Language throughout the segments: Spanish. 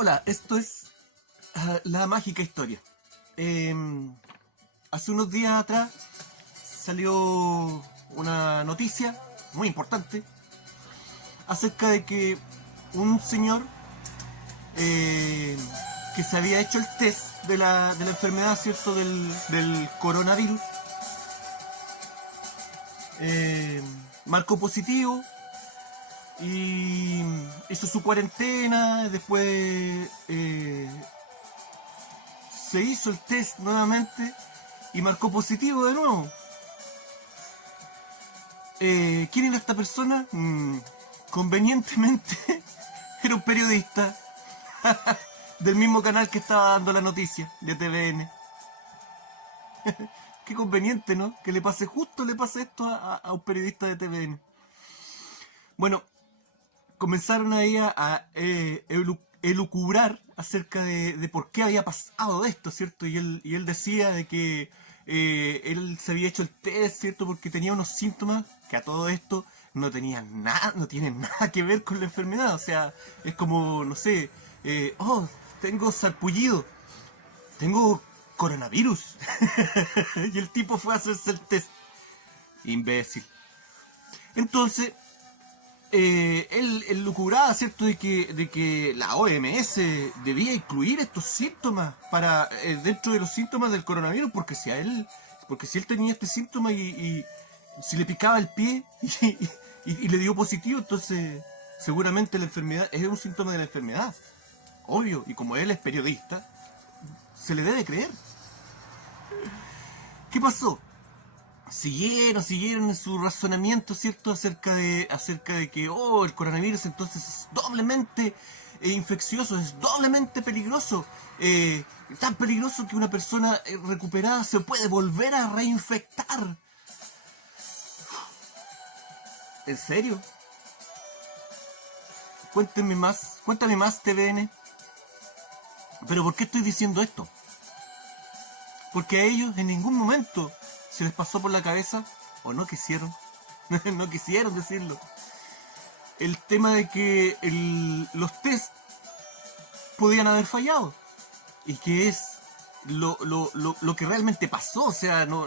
Hola, esto es La Mágica Historia. Hace unos días atrás salió una noticia muy importante acerca de que un señor que se había hecho el test de la enfermedad, ¿cierto? Del coronavirus, marcó positivo y hizo su cuarentena. Después se hizo el test nuevamente y marcó positivo de nuevo. ¿Quién era esta persona? Convenientemente era un periodista del mismo canal que estaba dando la noticia, de TVN. Qué conveniente, ¿no? Que le pase esto a un periodista de TVN. Bueno, comenzaron ahí a elucubrar acerca de por qué había pasado esto, ¿cierto? Y él decía de que él se había hecho el test, ¿cierto? Porque tenía unos síntomas que a todo esto no tenían nada, no tienen nada que ver con la enfermedad. O sea, es como, no sé, tengo sarpullido, tengo coronavirus. Y el tipo fue a hacerse el test. Imbécil. Entonces, él lucubraba, ¿cierto?, de que la OMS debía incluir estos síntomas para dentro de los síntomas del coronavirus, porque si él tenía este síntoma y si le picaba el pie y le dio positivo, entonces seguramente la enfermedad es un síntoma de la enfermedad, obvio, y como él es periodista, se le debe creer. ¿Qué pasó? Siguieron en su razonamiento, ¿cierto? Acerca de que, el coronavirus entonces es doblemente infeccioso, es doblemente peligroso. Tan peligroso que una persona recuperada se puede volver a reinfectar. ¿En serio? Cuéntame más, TVN. ¿Pero por qué estoy diciendo esto? Porque a ellos en ningún momento se les pasó por la cabeza, o no quisieron, no quisieron decirlo, el tema de que los test podían haber fallado, y que es lo que realmente pasó. O sea, no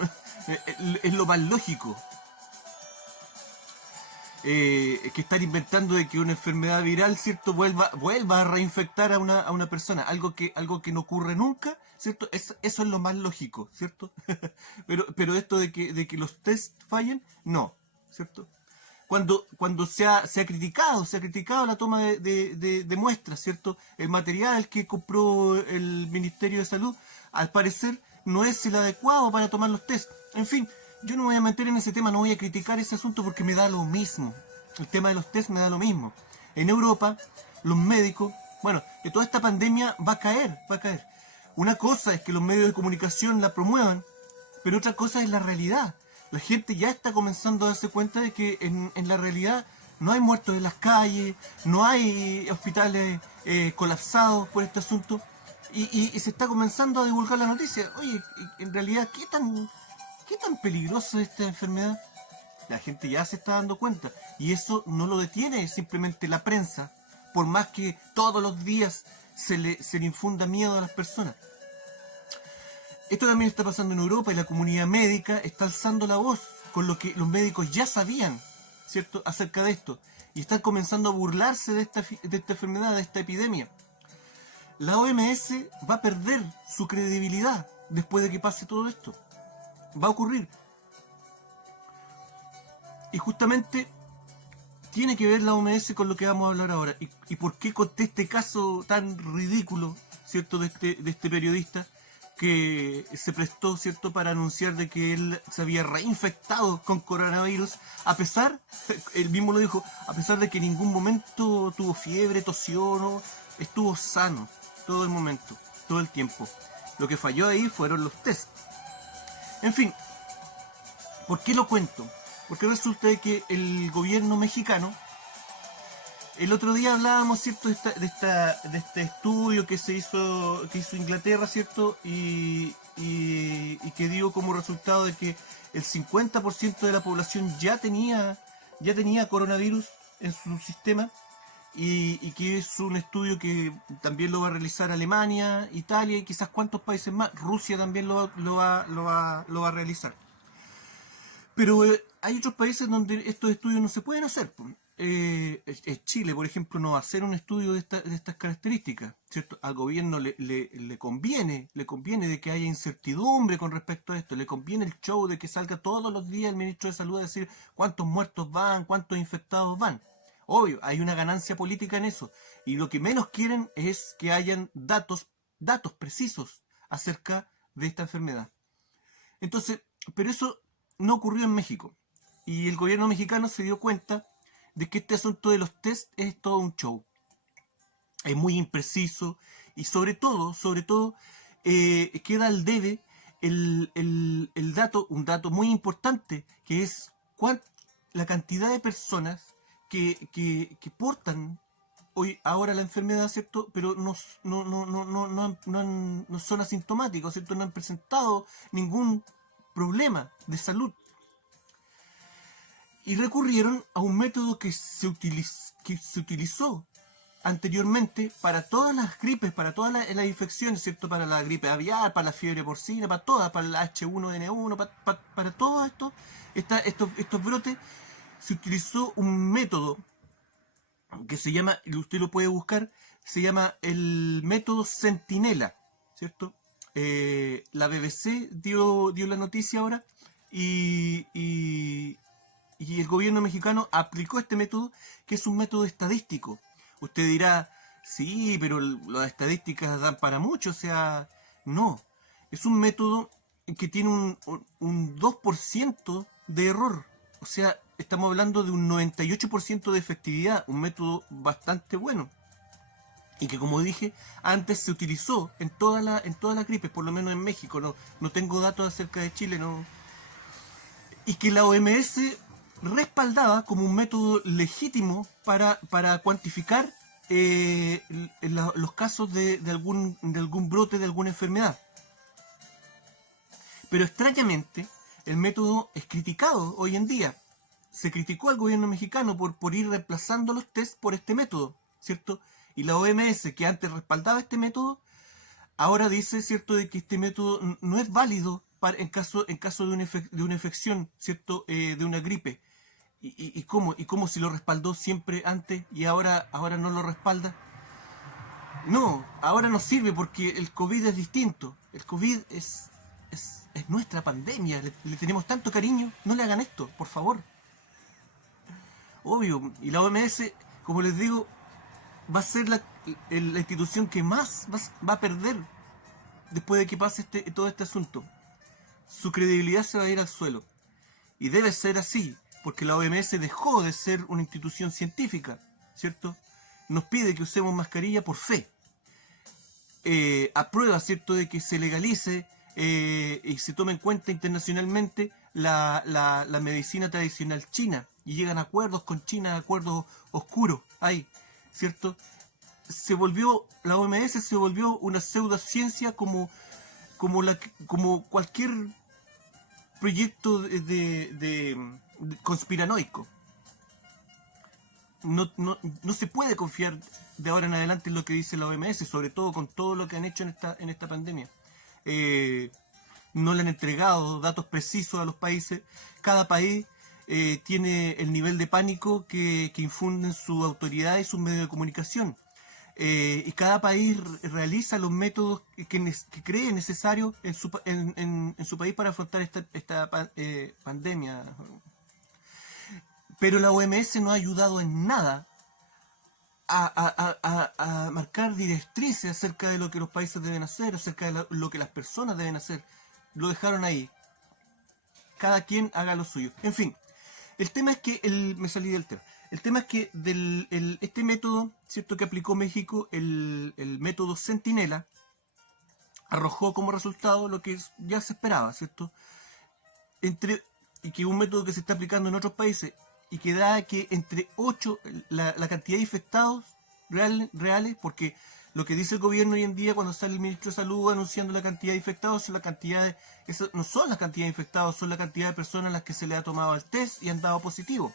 es lo más lógico. Que estar inventando de que una enfermedad viral, ¿cierto?, vuelva a reinfectar a una persona, algo que no ocurre nunca, ¿cierto? Eso es lo más lógico, ¿cierto? pero esto de que los test fallen, no, ¿cierto? Cuando se ha criticado la toma de muestras, ¿cierto? El material que compró el Ministerio de Salud, al parecer, no es el adecuado para tomar los test. En fin, yo no me voy a meter en ese tema, no voy a criticar ese asunto porque me da lo mismo. El tema de los test me da lo mismo. En Europa, los médicos, bueno, que toda esta pandemia va a caer. Una cosa es que los medios de comunicación la promuevan, pero otra cosa es la realidad. La gente ya está comenzando a darse cuenta de que en la realidad no hay muertos en las calles, no hay hospitales colapsados por este asunto, y se está comenzando a divulgar la noticia. Oye, en realidad, ¿qué tan peligrosa es esta enfermedad? La gente ya se está dando cuenta, y eso no lo detiene simplemente la prensa, por más que todos los días se le infunda miedo a las personas. Esto también está pasando en Europa, y la comunidad médica está alzando la voz con lo que los médicos ya sabían, ¿cierto?, acerca de esto, y están comenzando a burlarse de esta enfermedad, de esta epidemia. La OMS va a perder su credibilidad después de que pase todo esto. Va a ocurrir. Y justamente tiene que ver la OMS con lo que vamos a hablar ahora. ¿Y por qué conté este caso tan ridículo, ¿cierto?, de este periodista que se prestó, ¿cierto?, para anunciar de que él se había reinfectado con coronavirus, a pesar, él mismo lo dijo, a pesar de que en ningún momento tuvo fiebre, tosió, no, estuvo sano todo el momento, todo el tiempo. Lo que falló ahí fueron los test. En fin, ¿por qué lo cuento? Porque resulta de que el gobierno mexicano, el otro día hablábamos, ¿cierto?, de este estudio que hizo Inglaterra, ¿cierto?, y que dio como resultado de que el 50% de la población ya tenía coronavirus en su sistema, y que es un estudio que también lo va a realizar Alemania, Italia y quizás cuántos países más. Rusia también lo va a realizar. Pero hay otros países donde estos estudios no se pueden hacer. Chile, por ejemplo, no va a hacer un estudio de estas características, ¿cierto? Al gobierno le conviene de que haya incertidumbre con respecto a esto, le conviene el show de que salga todos los días el ministro de Salud a decir cuántos muertos van, cuántos infectados van. Obvio, hay una ganancia política en eso. Y lo que menos quieren es que hayan datos precisos acerca de esta enfermedad. Entonces, pero eso no ocurrió en México. Y el gobierno mexicano se dio cuenta de que este asunto de los test es todo un show. Es muy impreciso y sobre todo, queda al debe el dato, un dato muy importante, que es la cantidad de personas que portan hoy ahora la enfermedad, ¿cierto? Pero no son asintomáticos, ¿cierto? No han presentado ningún problema de salud. Y recurrieron a un método que se utilizó anteriormente para todas las gripes, para todas las infecciones, ¿cierto? Para la gripe aviar, para la fiebre porcina, para todas, para el H1N1, para todo esto, estos brotes, se utilizó un método que se llama, usted lo puede buscar, se llama el método Centinela, ¿cierto? La BBC dio la noticia ahora y el gobierno mexicano aplicó este método, que es un método estadístico. Usted dirá, sí, pero las estadísticas dan para mucho, o sea, no. Es un método que tiene un 2% de error. O sea, estamos hablando de un 98% de efectividad, un método bastante bueno. Y que, como dije, antes se utilizó en todas las gripes, por lo menos en México. No tengo datos acerca de Chile, no. Y que la OMS respaldaba como un método legítimo para cuantificar los casos de algún brote de alguna enfermedad. Pero extrañamente, el método es criticado hoy en día. Se criticó al gobierno mexicano por ir reemplazando los test por este método, ¿cierto? Y la OMS, que antes respaldaba este método, ahora dice, ¿cierto?, de que este método no es válido en caso de una infección, ¿cierto?, de una gripe. ¿Y cómo? ¿Y cómo si lo respaldó siempre antes y ahora no lo respalda? No, ahora no sirve porque el COVID es distinto. El COVID es nuestra pandemia. Le tenemos tanto cariño. No le hagan esto, por favor. Obvio. Y la OMS, como les digo, va a ser la institución que más va a perder después de que pase todo este asunto. Su credibilidad se va a ir al suelo. Y debe ser así, porque la OMS dejó de ser una institución científica, ¿cierto? Nos pide que usemos mascarilla por fe. Aprueba, ¿cierto?, de que se legalice y se tome en cuenta internacionalmente la medicina tradicional china. Y llegan a acuerdos con China, acuerdos oscuros, ahí, ¿cierto? La OMS se volvió una pseudociencia como cualquier proyecto de conspiranoico. No se puede confiar de ahora en adelante en lo que dice la OMS, sobre todo con todo lo que han hecho en esta pandemia. No le han entregado datos precisos a los países. Cada país tiene el nivel de pánico que infunden su autoridad y sus medios de comunicación. Y cada país realiza los métodos que cree necesarios en su país para afrontar esta pandemia. Pero la OMS no ha ayudado en nada a marcar directrices acerca de lo que los países deben hacer, acerca de lo que las personas deben hacer. Lo dejaron ahí. Cada quien haga lo suyo. En fin, el tema es que me salí del tema. El tema es que este método, ¿cierto?, que aplicó México, el método Centinela, arrojó como resultado lo que ya se esperaba, ¿cierto? Y que es un método que se está aplicando en otros países y que da que entre 8, la cantidad de infectados reales, porque lo que dice el gobierno hoy en día cuando sale el ministro de Salud anunciando la cantidad de infectados, no son las cantidades de infectados, son la cantidad de personas a las que se le ha tomado el test y han dado positivo.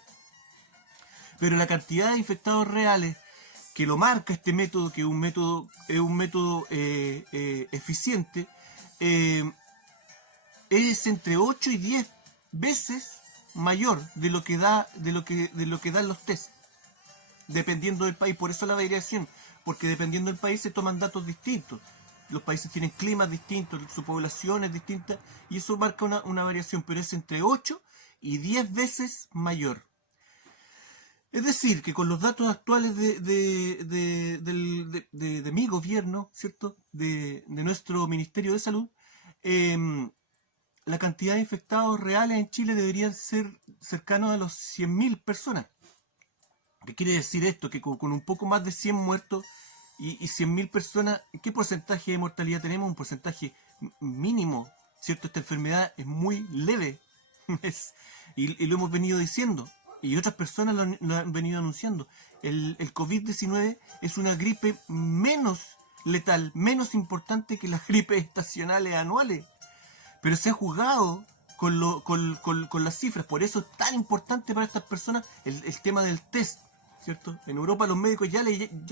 Pero la cantidad de infectados reales que lo marca este método, que es un método eficiente, es entre 8 y 10 veces mayor de lo que dan los test, dependiendo del país. Por eso la variación, porque dependiendo del país se toman datos distintos. Los países tienen climas distintos, su población es distinta, y eso marca una variación, pero es entre 8 y 10 veces mayor. Es decir, que con los datos actuales de mi gobierno, ¿cierto? De nuestro Ministerio de Salud, la cantidad de infectados reales en Chile debería ser cercano a los 100.000 personas. ¿Qué quiere decir esto? Que con un poco más de 100 muertos y 100.000 personas, ¿qué porcentaje de mortalidad tenemos? Un porcentaje mínimo, ¿cierto? Esta enfermedad es muy leve y lo hemos venido diciendo, y otras personas lo han venido anunciando. El COVID-19 es una gripe menos letal, menos importante que las gripes estacionales anuales, pero se ha jugado con las cifras. Por eso es tan importante para estas personas el tema del test, ¿cierto? En Europa los médicos ya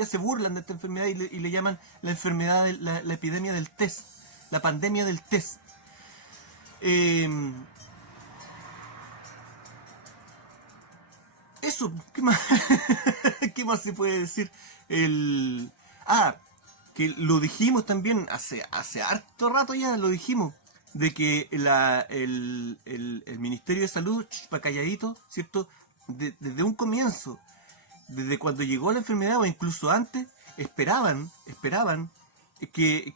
se burlan de esta enfermedad y le llaman la enfermedad, la epidemia del test, la pandemia del test. Eso, ¿qué más? ¿Qué más se puede decir? Que lo dijimos también hace harto rato ya, lo dijimos, de que el Ministerio de Salud, pa' calladito, ¿cierto? Desde un comienzo, desde cuando llegó la enfermedad o incluso antes, esperaban que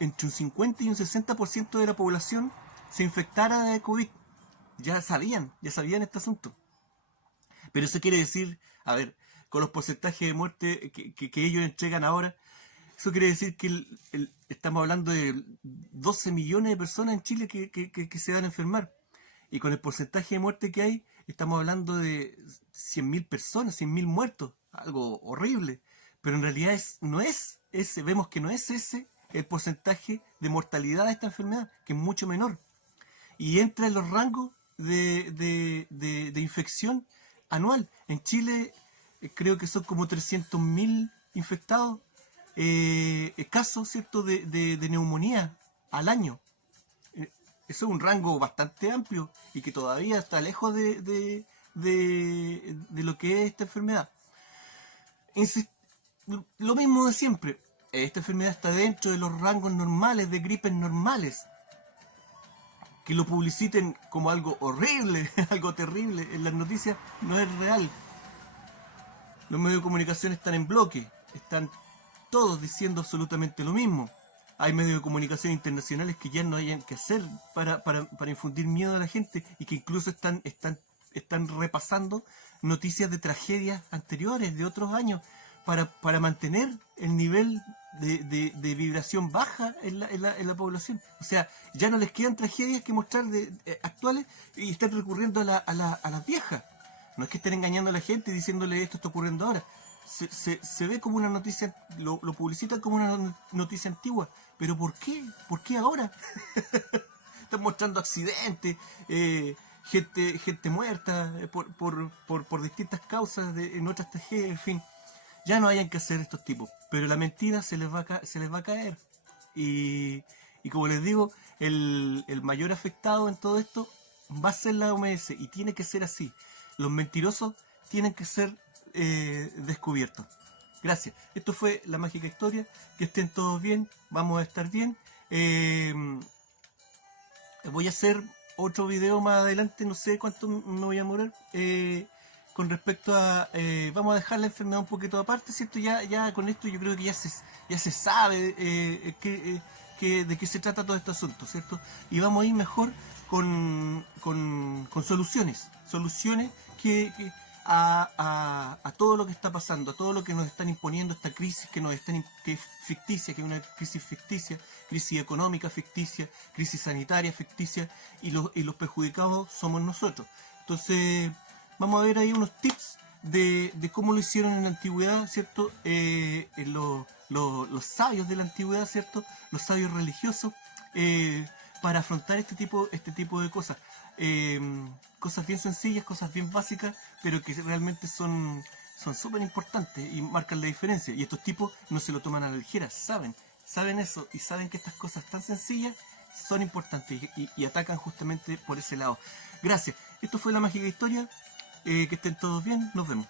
entre un 50 y un 60% de la población se infectara de COVID. Ya sabían este asunto. Pero eso quiere decir, a ver, con los porcentajes de muerte que ellos entregan ahora, eso quiere decir que estamos hablando de 12 millones de personas en Chile que se van a enfermar. Y con el porcentaje de muerte que hay, estamos hablando de 100.000 personas, 100.000 muertos. Algo horrible. Pero en realidad no es ese, vemos que no es ese el porcentaje de mortalidad de esta enfermedad, que es mucho menor. Y entra en los rangos de infección anual. En Chile creo que son como 300.000 infectados, casos, ¿cierto?, de neumonía al año. Eso es un rango bastante amplio y que todavía está lejos de lo que es esta enfermedad. Lo mismo de siempre. Esta enfermedad está dentro de los rangos normales de gripes normales. Que lo publiciten como algo horrible, algo terrible en las noticias, no es real. Los medios de comunicación están en bloque, están todos diciendo absolutamente lo mismo. Hay medios de comunicación internacionales que ya no hayan que hacer para infundir miedo a la gente y que incluso están repasando noticias de tragedias anteriores de otros años para mantener el nivel de vibración baja en la población. O sea, ya no les quedan tragedias que mostrar actuales y están recurriendo a las viejas. No es que estén engañando a la gente y diciéndole esto está ocurriendo ahora. Se ve como una noticia, lo publicitan como una noticia antigua. ¿Pero por qué? ¿Por qué ahora? Están mostrando accidentes, gente muerta por distintas causas en otras tragedias, en fin. Ya no hayan que hacer estos tipos, pero la mentira se les va a caer. Y como les digo, el mayor afectado en todo esto va a ser la OMS y tiene que ser así. Los mentirosos tienen que ser descubiertos. Gracias. Esto fue La Mágica Historia. Que estén todos bien. Vamos a estar bien. Voy a hacer otro video más adelante. No sé cuánto me voy a demorar. Con respecto a... vamos a dejar la enfermedad un poquito aparte, ¿cierto? Ya con esto yo creo que ya se sabe de qué se trata todo este asunto, ¿cierto? Y vamos a ir mejor con soluciones a todo lo que está pasando, a todo lo que nos están imponiendo, esta crisis que es ficticia, que es una crisis ficticia, crisis económica ficticia, crisis sanitaria ficticia, y los perjudicados somos nosotros. Entonces, vamos a ver ahí unos tips de cómo lo hicieron en la antigüedad, ¿cierto? Los sabios de la antigüedad, ¿cierto? Los sabios religiosos, para afrontar este tipo de cosas. Cosas bien sencillas, cosas bien básicas, pero que realmente son son súper importantes y marcan la diferencia. Y estos tipos no se lo toman a la ligera, saben eso y saben que estas cosas tan sencillas son importantes y atacan justamente por ese lado. Gracias. Esto fue La Mágica Historia. Que estén todos bien. Nos vemos.